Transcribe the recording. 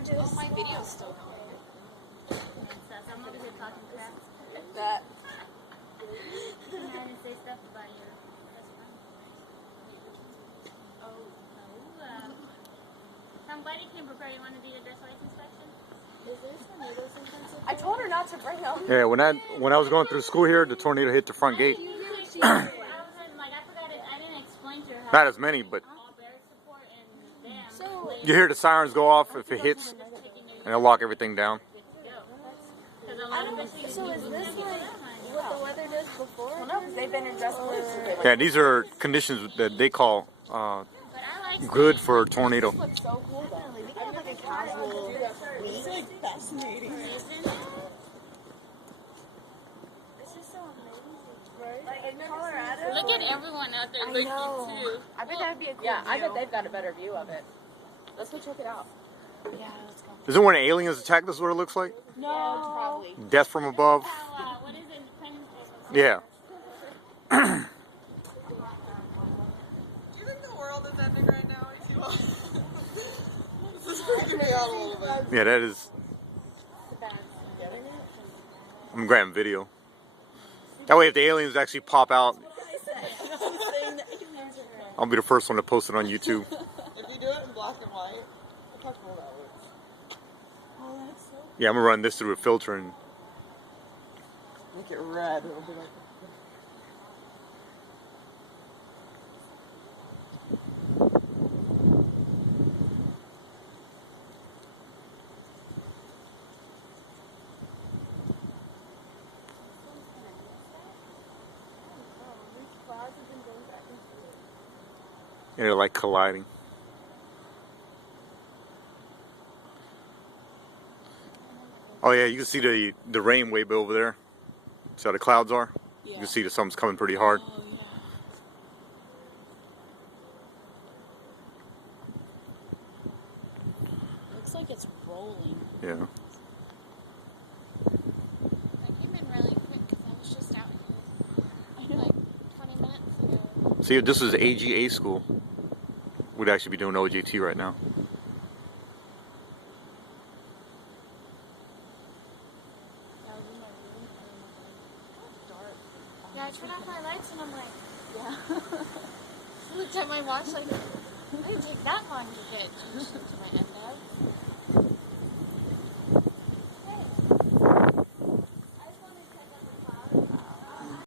Oh, my video's still going. I'm over here talking crap. That. I'm trying to say stuff about you. That's fine. So I'm glad you came prepared. You want to do your dress license inspection? Is there tornadoes in Pensacola? I told her not to bring them. Yeah, when I was going through school here, the tornado hit the front gate. I forgot it. I didn't explain to her how Not as many, but all Barracks support and them. you hear the sirens go off if it hits, and they'll lock everything down. So is this like what the weather does before? Well, no, because they've been in dress for... Yeah, these are conditions that they call good for a tornado. This looks so cool, though. We can have like a casual week. It's like fascinating. This is so amazing. Right? Like in Colorado. Look at everyone out there looking too. I bet that'd be a cool Yeah, I view. bet they've got a better view of it. Let's go check it out. Yeah, let's go. Is it when aliens attack? This is what it looks like? No. Probably. Death from above? What is it? Yeah. Do you think the world is ending right now? This is freaking me out a little bit. Yeah, that is. I'm grabbing video. That way, if the aliens actually pop out, I'll be the first one to post it on YouTube. If you do it in black and white, look how cool that looks. Oh, that's so cool. Yeah, I'm gonna run this through a filter and. Make it red. It'll be like... Yeah, they're like colliding. Oh yeah, you can see the rain way over there. See how the clouds are? Yeah. You can see that something's coming pretty hard. Oh, yeah. Looks like it's rolling. Yeah. I came in really quick because I was just out here like 20 minutes ago. See, if this was AGA school, we'd actually be doing OJT right now. Yeah, I turned off my lights and I'm like, I looked at my watch like, it didn't take that long to get to my end of.